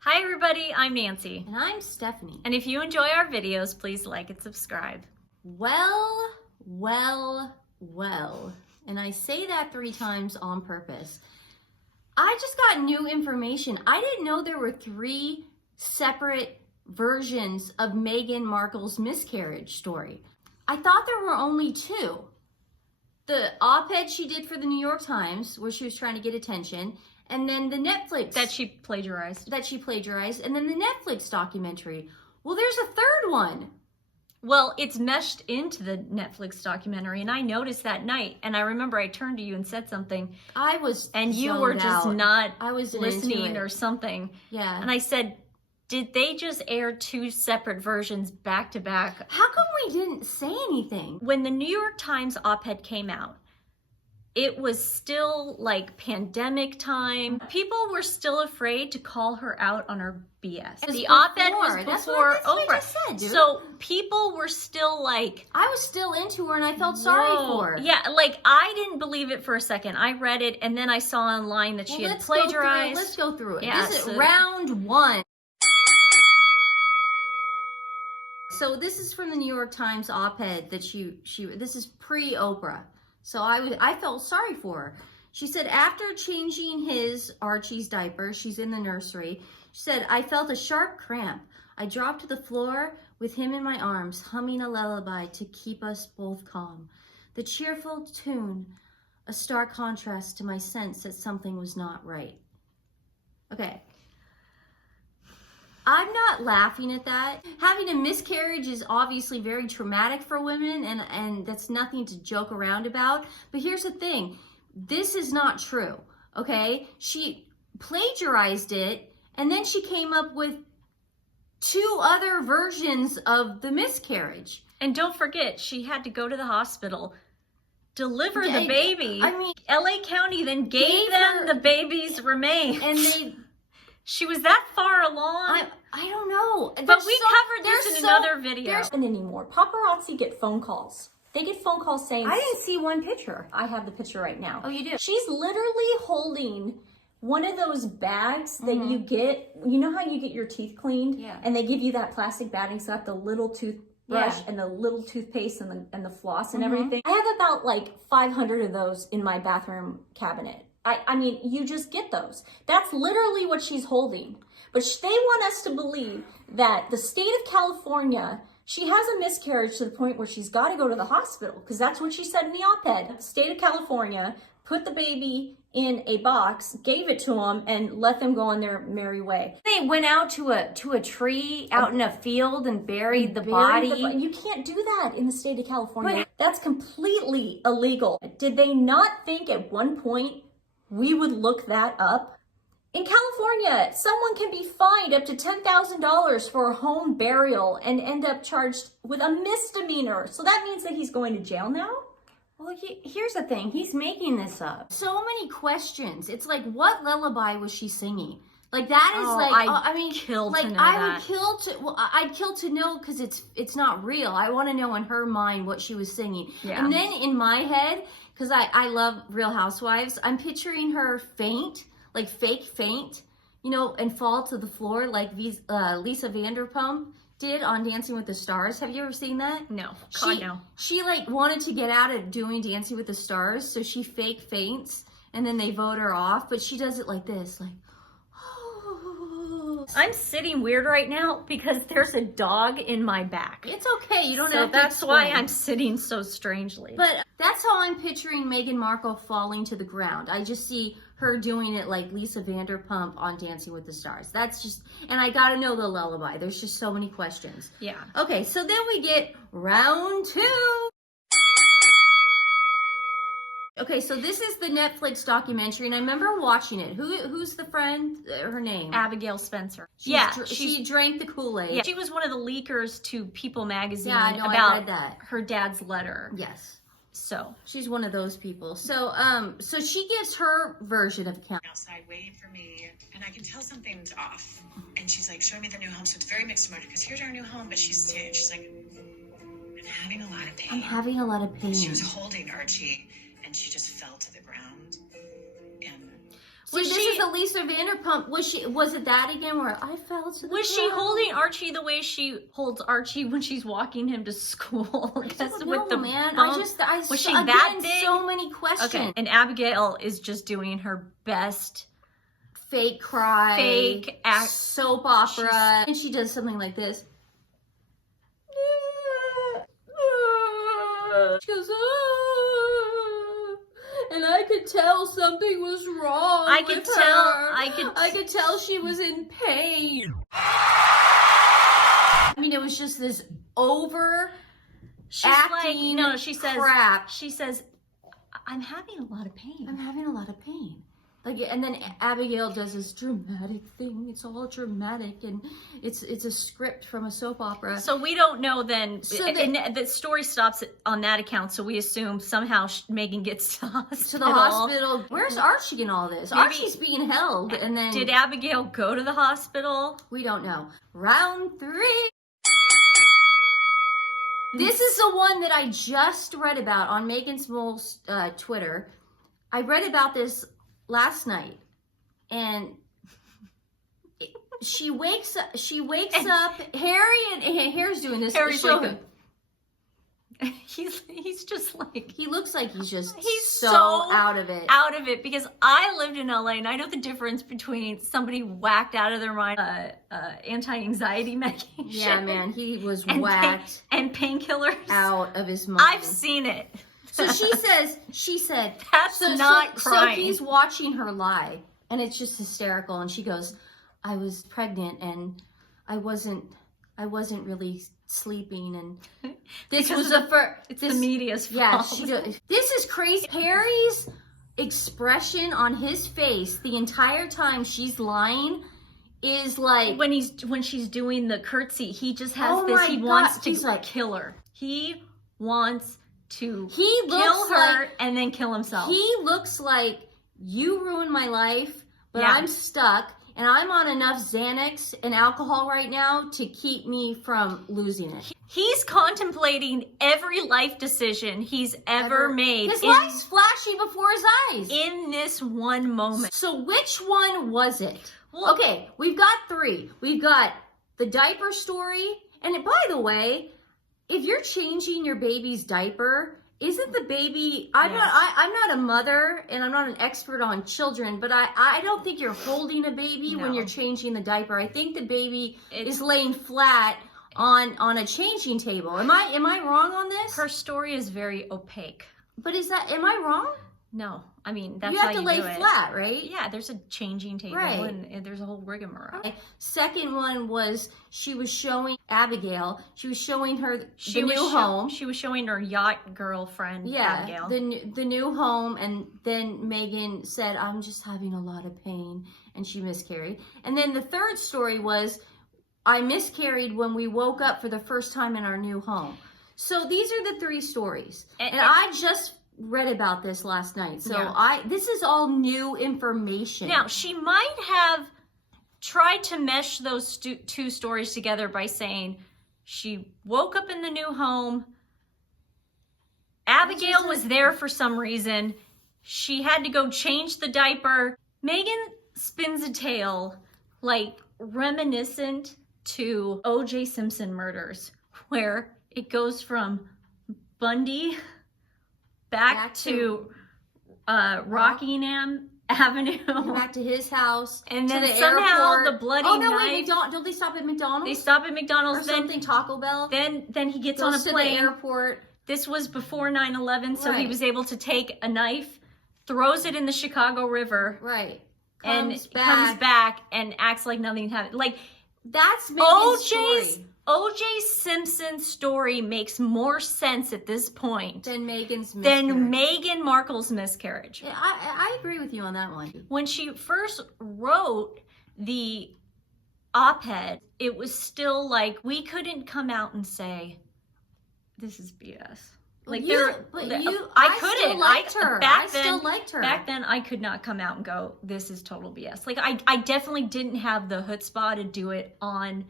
Hi everybody, I'm Nancy. And I'm Stephanie. And if you enjoy our videos, please like and subscribe. Well. And I say that 3 times on purpose. I just got new information. I didn't know there were 3 separate versions of Meghan Markle's miscarriage story. I thought there were only 2. The op-ed she did for the New York Times, where she was trying to get attention, and then the Netflix That she plagiarized. And then the Netflix documentary. Well, there's a 3rd one. Well, it's meshed into the Netflix documentary, and I noticed that night, and I remember I turned to you and said something. I was and you were just out. not I was listening or something. Yeah. And I said, did they just air 2 separate versions back to back? How come we didn't say anything? When the New York Times op-ed came out, it was still like pandemic time. People were still afraid to call her out on her BS. The op-ed was before Oprah. I just said, dude. So people were still like... I was still into her and I felt sorry for her. Yeah, like I didn't believe it for a second. I read it and then I saw online that she had plagiarized. Let's go through it. Yeah, this is round 1. So this is from the New York Times op-ed that this is pre-Oprah. So I felt sorry for her. She said, after changing Archie's diaper, she's in the nursery. She said, I felt a sharp cramp. I dropped to the floor with him in my arms, humming a lullaby to keep us both calm. The cheerful tune, a stark contrast to my sense that something was not right. Okay. I'm not laughing at that. Having a miscarriage is obviously very traumatic for women, and that's nothing to joke around about. But here's the thing. This is not true, okay? She plagiarized it, and then she came up with 2 other versions of the miscarriage. And don't forget, she had to go to the hospital, deliver the baby. I mean, LA County then gave them the baby's remains. And she was that far along. I don't know. But we covered this in another video. Anymore. Paparazzi get phone calls. They get phone calls saying... I didn't see one picture. I have the picture right now. Oh, you do? She's literally holding one of those bags that you get. You know how you get your teeth cleaned? Yeah. And they give you that plastic bag, and it's got the little toothbrush and the little toothpaste and the floss and everything. I have about like 500 of those in my bathroom cabinet. I mean, you just get those. That's literally what she's holding. But they want us to believe that the state of California, she has a miscarriage to the point where she's got to go to the hospital, because that's what she said in the op-ed. The state of California put the baby in a box, gave it to them, and let them go on their merry way. They went out to a tree out in a field and buried the body. You can't do that in the state of California. That's completely illegal. Did they not think at one point we would look that up? In California, someone can be fined up to $10,000 for a home burial and end up charged with a misdemeanor. So that means that he's going to jail now? Well, here's the thing. He's making this up. So many questions. It's like, what lullaby was she singing? Like, that is I'd kill to know that. I'd kill to know, because it's not real. I want to know in her mind what she was singing. Yeah. And then in my head, because I love Real Housewives, I'm picturing her faint, like fake faint, you know, and fall to the floor like Lisa Vanderpump did on Dancing with the Stars. Have you ever seen that? No. No. She like wanted to get out of doing Dancing with the Stars, so she fake faints, and then they vote her off, but she does it like this, like, I'm sitting weird right now because there's a dog in my back. It's okay, you don't have to That's explain. why I'm sitting so strangely. But that's how I'm picturing Meghan Markle falling to the ground. I just see her doing it like Lisa Vanderpump on Dancing with the Stars. That's just, and I gotta know the lullaby. There's just so many questions. Yeah. Okay, so then we get round 2. Okay, so this is the Netflix documentary, and I remember watching it. Who's the friend? Her name? Abigail Spencer. She drank the Kool-Aid. Yeah, she was one of the leakers to People magazine I about read that. her dad's letter. Yes. So she's one of those people. So so she gives her version of the account. Outside waiting for me, and I can tell something's off. And she's like showing me the new home, so it's very mixed emotions, because here's our new home, but she's like, I'm having a lot of pain. I'm having a lot of pain. She was holding Archie, and she just fell to the ground. And See, this is the Lisa Vanderpump. Was it that again where I fell to the Was she holding Archie the way she holds Archie when she's walking him to school? No, man. Was she that big? So many questions. Okay. And Abigail is just doing her best fake cry, fake act, soap opera, and she does something like this. She goes, and I could tell something was wrong. I could tell she was in pain. I mean, it was just this over acting. She says, crap. She says, I'm having a lot of pain. I'm having a lot of pain. Like, and then Abigail does this dramatic thing. It's all dramatic, and it's a script from a soap opera. So we don't know then. And the story stops on that account. So we assume somehow Meghan gets to the hospital. Where's Archie in all this? Archie's being held, and then did Abigail go to the hospital? We don't know. Round 3. This is the one that I just read about on Megan's Mole's Twitter. I read about this last night, and she wakes up. Harry and Harry's doing this. Harry's he's just like, he looks like he's so out of it. Because I lived in LA and I know the difference between somebody whacked out of their mind, anti-anxiety medication. Yeah, man, he was whacked and painkillers out of his mind. I've seen it. So she said, that's not crying. So he's watching her lie, and it's just hysterical. And she goes, I was pregnant, and I wasn't really sleeping, and this was the media's fault. Yeah, this is crazy. Harry's expression on his face the entire time she's lying is like when she's doing the curtsy, he just has he wants to kill her. He wants to kill her and then kill himself. He looks like, you ruined my life, but I'm stuck, and I'm on enough Xanax and alcohol right now to keep me from losing it. He's contemplating every life decision he's ever made. His life's flashing before his eyes. In this one moment. So which one was it? Well, okay, we've got 3. We've got the diaper story, and by the way, if you're changing your baby's diaper, isn't the baby? I'm not a mother, and I'm not an expert on children, but I don't think you're holding a baby when you're changing the diaper. I think the baby is laying flat on a changing table. Am I wrong on this? Her story is very opaque. But am I wrong? No, I mean, that's how you do it. You have to lay flat, right? Yeah, there's a changing table, and there's a whole rigmarole. Okay. Second one was she was showing Abigail. She was showing her the new home. She was showing her yacht girlfriend, Abigail. the new home, and then Meghan said, I'm just having a lot of pain, and she miscarried. And then the third story was, I miscarried when we woke up for the first time in our new home. So these are the 3 stories. And I just read about this last night, so this is all new information. Now, she might have tried to mesh those 2 stories together by saying she woke up in the new home, Abigail was there for some reason, she had to go change the diaper. Meghan spins a tale like reminiscent to O.J. Simpson murders, where it goes from Bundy back to Rockingham Avenue. Back to his house. And then to the somehow airport. the bloody knife. Wait, don't they stop at McDonald's? They stop at McDonald's. Or something, Taco Bell. Then he gets on a plane. To the airport. This was before 9/11, so he was able to take a knife, throws it in the Chicago River. Right. Comes back and acts like nothing happened. Like, that's Meghan's story. O.J. Simpson's story makes more sense at this point than Meghan's miscarriage. Than Meghan Markle's miscarriage. Yeah, I agree with you on that one. When she first wrote the op-ed, it was still like, we couldn't come out and say, this is BS. Like, I couldn't. I still liked her. Back then, I could not come out and go, this is total BS. Like, I definitely didn't have the chutzpah to do it on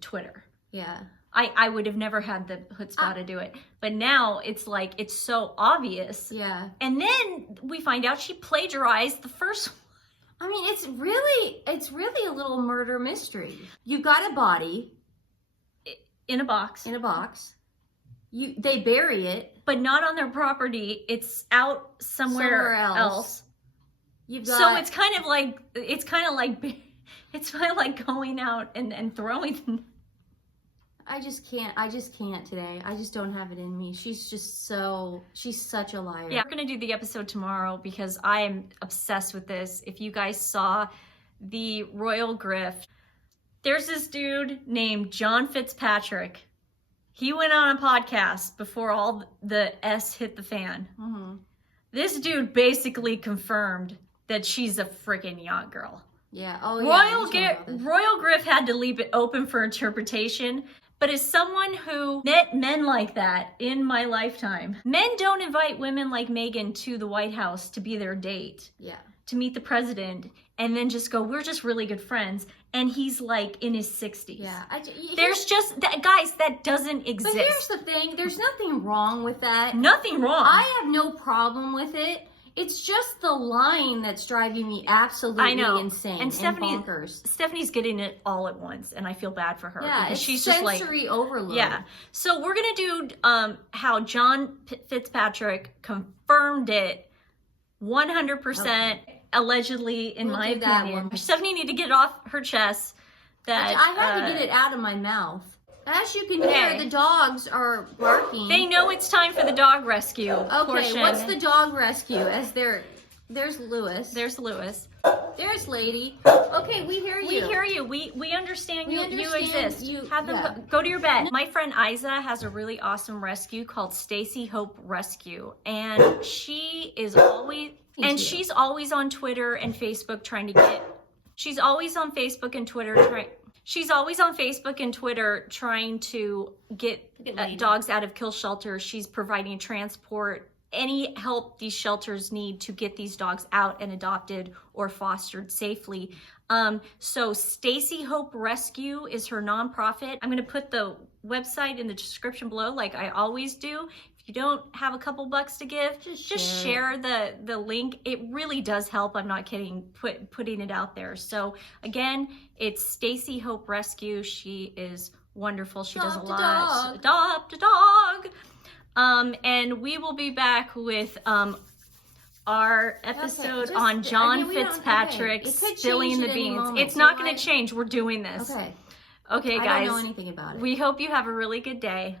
Twitter. Yeah. I would have never had the chutzpah to do it. But now it's like, it's so obvious. Yeah. And then we find out she plagiarized the first one. I mean, it's really a little murder mystery. You got a body In a box. in a box. They bury it. But not on their property. It's out somewhere else. You've got, So it's kind of like going out and throwing them. I just can't today. I just don't have it in me. She's such a liar. Yeah, we're gonna do the episode tomorrow because I am obsessed with this. If you guys saw the royal grift, there's this dude named John Fitzpatrick. He went on a podcast before all the S hit the fan. Mm-hmm. This dude basically confirmed that she's a freaking yacht girl. Yeah. Oh yeah. Royal grift had to leave it open for interpretation. But as someone who met men like that in my lifetime, men don't invite women like Meghan to the White House to be their date. Yeah. To meet the president and then just go, we're just really good friends. And he's like in his 60s. Yeah. There's just, guys, that doesn't exist. But here's the thing. There's nothing wrong with that. Nothing wrong. I have no problem with it. It's just the line that's driving me absolutely insane and bonkers. Stephanie's getting it all at once, and I feel bad for her. Yeah, because it's she's just like sensory overload. Yeah. So we're gonna do how John Fitzpatrick confirmed it 100%, allegedly, in my opinion. Stephanie need to get it off her chest. That I had to get it out of my mouth. As you can hear, the dogs are barking. They know it's time for the dog rescue. Okay, what's the dog rescue? There's Lewis. There's Lewis. There's Lady. Okay, we hear you. We hear you. We understand you. You exist. You have them go to your bed. My friend Isa has a really awesome rescue called Stacy Hope Rescue, and she is always she's always on Twitter and Facebook trying to get. She's always on Facebook and Twitter trying. She's always on Facebook and Twitter trying to get dogs out of kill shelters. She's providing transport, any help these shelters need to get these dogs out and adopted or fostered safely. So Stacy Hope Rescue is her nonprofit. I'm going to put the website in the description below like I always do. If you don't have a couple bucks to give, just share the link. It really does help. I'm not kidding, putting it out there. So again, it's Stacy Hope Rescue. She is wonderful. She does a lot. Adopt a dog. And we will be back with our episode on John Fitzpatrick spilling the beans. It's not going to change. We're doing this. Okay. Okay, guys. I don't know anything about it. We hope you have a really good day.